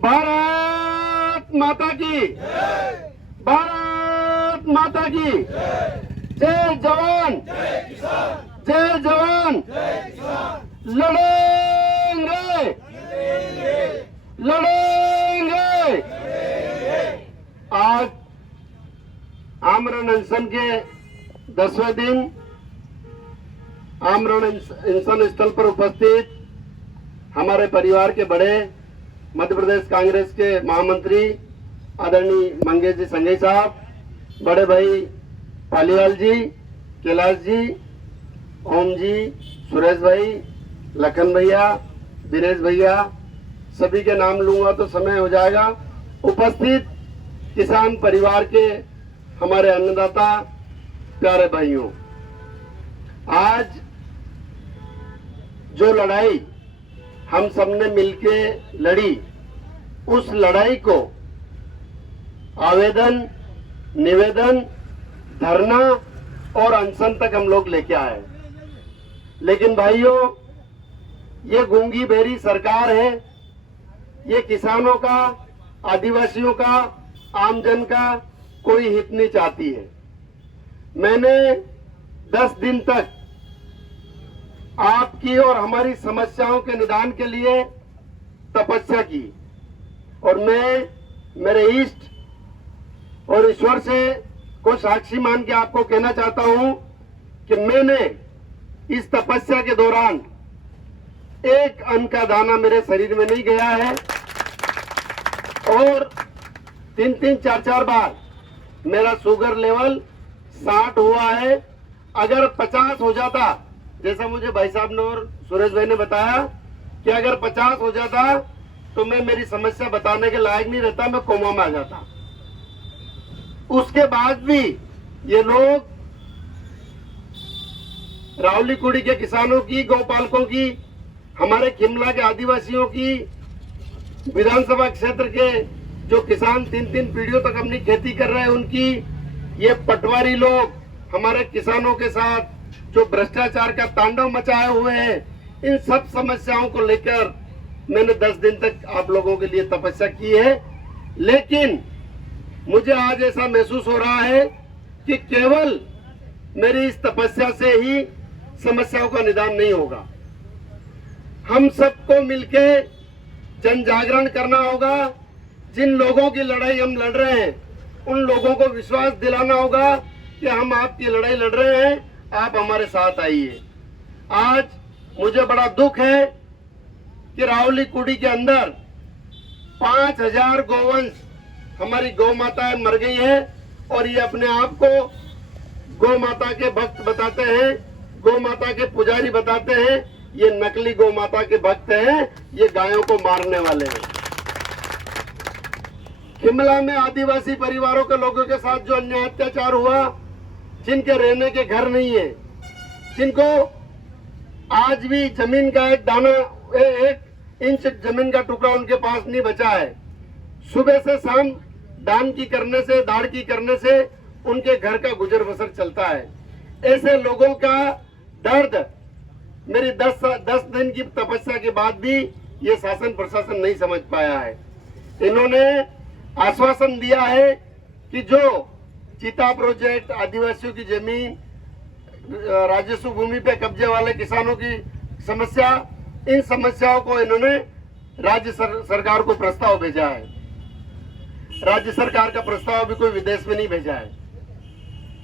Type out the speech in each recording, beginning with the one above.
भारत माता की, भारत माता की जय जवान, जय जवान। लड़ेंगे, लड़ेंगे। आज आमरण अनशन के 10वें दिन आमरण अनशन स्थल पर उपस्थित हमारे परिवार के बड़े मध्य प्रदेश कांग्रेस के महामंत्री आदरणीय मंगेश जी संजय साहब, बड़े भाई पालीवाल जी, कैलाश जी, ओम जी, सुरेश भाई, लखन भैया, दिनेश भैया, सभी के नाम लूंगा तो समय हो जाएगा। उपस्थित किसान परिवार के हमारे अन्नदाता प्यारे भाइयों, आज जो लड़ाई हम सबने मिलके लड़ी, उस लड़ाई को आवेदन, निवेदन, धरना और अनशन तक हम लोग लेके आए। लेकिन भाइयों, ये गूंगी बहरी सरकार है। ये किसानों का, आदिवासियों का, आमजन का कोई हित नहीं चाहती है। मैंने 10 दिन तक आपकी और हमारी समस्याओं के निदान के लिए तपस्या की और मैं मेरे इष्ट और ईश्वर से को साक्षी मान के आपको कहना चाहता हूं कि मैंने इस तपस्या के दौरान एक अन्न का दाना मेरे शरीर में नहीं गया है और 3-3, 4-4 बार मेरा शुगर लेवल 60 हुआ है। अगर 50 हो जाता, जैसा मुझे भाई साहब ने और सुरेश भाई ने बताया कि अगर 50 हो जाता तो मैं मेरी समस्या बताने के लायक नहीं रहता, मैं कोमा में आ जाता। उसके बाद भी ये लोग रावलीकुड़ी के किसानों की, गौपालकों की, हमारे किमला के आदिवासियों की, विधानसभा क्षेत्र के जो किसान 3-3 पीढ़ियों तक अपनी खेती कर रहे हैं उनकी, ये पटवारी लोग हमारे किसानों के साथ जो भ्रष्टाचार का तांडव मचाए हुए हैं, इन सब समस्याओं को लेकर मैंने 10 दिन तक आप लोगों के लिए तपस्या की है। लेकिन मुझे आज ऐसा महसूस हो रहा है कि केवल मेरी इस तपस्या से ही समस्याओं का निदान नहीं होगा। हम सबको मिलके जन जागरण करना होगा। जिन लोगों की लड़ाई हम लड़ रहे हैं, उन लोगों को विश्वास दिलाना होगा कि हम आपकी लड़ाई लड़ रहे हैं, आप हमारे साथ आइए। आज मुझे बड़ा दुख है कि रावलीकुड़ी के अंदर 5000 गोवंश हमारी गौ माताएं मर गई है और ये अपने आप को गौ माता के भक्त बताते हैं, गौ माता के पुजारी बताते हैं। ये नकली गौ माता के भक्त हैं, ये गायों को मारने वाले हैं। शिमला में आदिवासी परिवारों के लोगों के साथ जो अन्याय अत्याचार हुआ, जिनके रहने के घर नहीं है, जिनको आज भी जमीन का एक दाना, 1 इंच जमीन का टुकड़ा उनके पास नहीं बचा है। सुबह से शाम दान की करने से, दाड़ की करने से उनके घर का गुजर बसर चलता है। ऐसे लोगों का दर्द मेरी 10 दिन की तपस्या के बाद भी ये शासन प्रशासन नहीं समझ पाया है। इन्होंने आश्वासन दिया है कि जो चीता प्रोजेक्ट, आदिवासियों की जमीन, राजस्व भूमि पे कब्जे वाले किसानों की समस्या, इन समस्याओं को इन्होंने राज्य सरकार को प्रस्ताव भेजा है। राज्य सरकार का प्रस्ताव अभी कोई विदेश में नहीं भेजा है।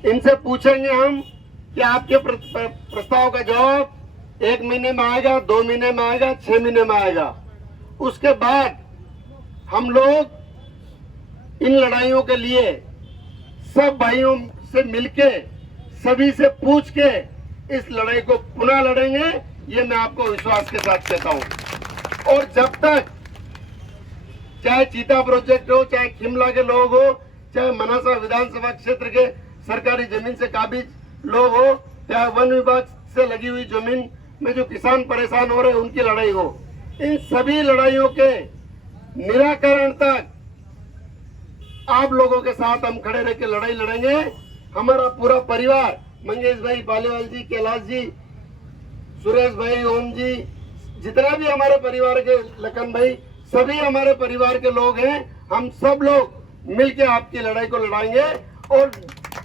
इनसे पूछेंगे हम कि आपके प्रस्ताव का जवाब 1 महीने में आएगा, 2 महीने में आएगा, 6 महीने में आएगा। उसके बाद हम लोग इन लड़ाइयों के लिए सब भाइयों से मिलके, सभी से पूछ के इस लड़ाई को पुनः लड़ेंगे, ये मैं आपको विश्वास के साथ कहता हूं। और जब तक चाहे चीता प्रोजेक्ट हो, चाहे शिमला के लोग हो, चाहे मनासा विधानसभा क्षेत्र के सरकारी जमीन से काबिज लोग हो, चाहे वन विभाग से लगी हुई जमीन में जो किसान परेशान हो रहे हैं उनकी लड़ाई हो, इन सभी लड़ाइयों के निराकरण तक आप लोगों के साथ हम खड़े रह के लड़ाई लड़ेंगे। हमारा पूरा परिवार, मंगेश भाई, पालीवाल जी, कैलाश जी, सुरेश भाई, ओम जी, जितना भी हमारे परिवार के, लखन भाई, सभी हमारे परिवार के लोग हैं, हम सब लोग मिलकर आपकी लड़ाई को लड़ाएंगे और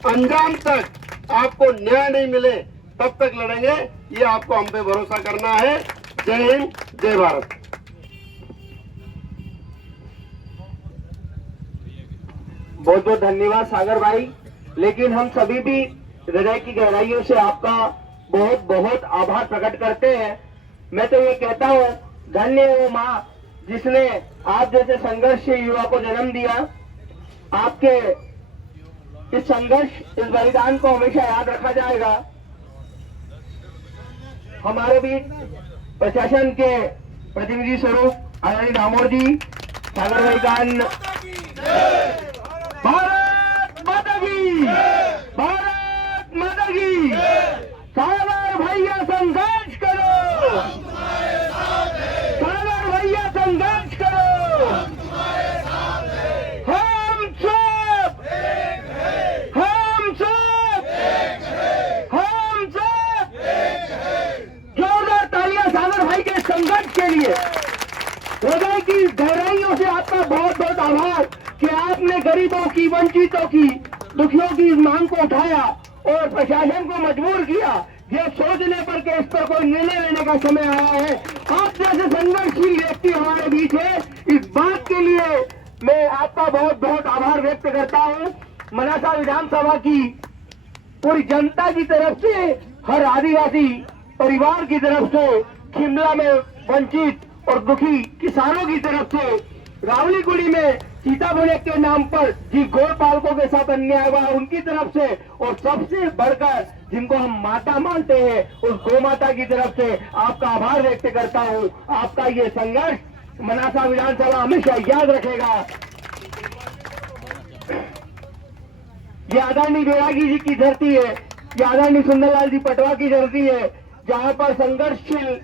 अंजाम तक आपको न्याय नहीं मिले तब तक लड़ेंगे। ये आपको हम पे भरोसा करना है। जय हिंद, जय भारत। बहुत बहुत धन्यवाद सागर भाई। लेकिन हम सभी भी हृदय की गहराइयों से आपका बहुत बहुत आभार प्रकट करते हैं। मैं तो ये कहता हूँ, धन्य है वो माँ जिसने आप जैसे संघर्षशील युवा को जन्म दिया। आपके इस संघर्ष, इस बलिदान को हमेशा याद रखा जाएगा। हमारे बीच प्रशासन के प्रतिनिधि स्वरूप आदरणीय दामोदर जी, सागर भाई गान, भारत माता की, भारत माता की। सागर भैया संघर्ष करो, सागर भैया संघर्ष करो। हम सब, हम सब, हम सब। जोरदार तालियां सागर भाई के संघर्ष के लिए। हृदय की गहराइयों से आपका बहुत बहुत आभार कि आपने गरीबों की, वंचितों की, दुखियों की इस मांग को उठाया और प्रशासन को मजबूर किया ये सोचने पर कि इस पर कोई निर्णय लेने का समय आया है। आप जैसे संघर्षशील व्यक्ति हमारे बीच है, इस बात के लिए मैं आपका बहुत बहुत आभार व्यक्त करता हूँ। मनासा विधानसभा की पूरी जनता की तरफ से, हर आदिवासी परिवार की तरफ से, शिमला में वंचित और दुखी किसानों की तरफ से, रावलीगुड़ी में सीता बोले के नाम पर जी गौपालकों के साथ अन्याय हुआ उनकी तरफ से, और सबसे बढ़कर जिनको हम माता मानते हैं उस गौ माता की तरफ से आपका आभार व्यक्त करता हूँ। आपका ये संघर्ष मनासा विधानसभा हमेशा याद रखेगा। ये आदरणीय बैरागी जी की धरती है, ये आदरणीय सुंदरलाल जी पटवा की धरती है, जहाँ पर संघर्षशील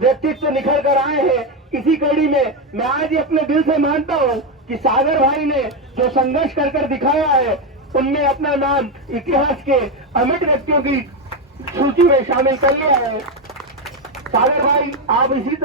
व्यक्तित्व निखर कर आए हैं। इसी कड़ी में मैं आज ही अपने दिल से मानता हूँ कि सागर भाई ने जो संघर्ष कर दिखाया है, उनने अपना नाम इतिहास के अमिट व्यक्तियों की सूची में शामिल कर लिया है। सागर भाई, आप इसी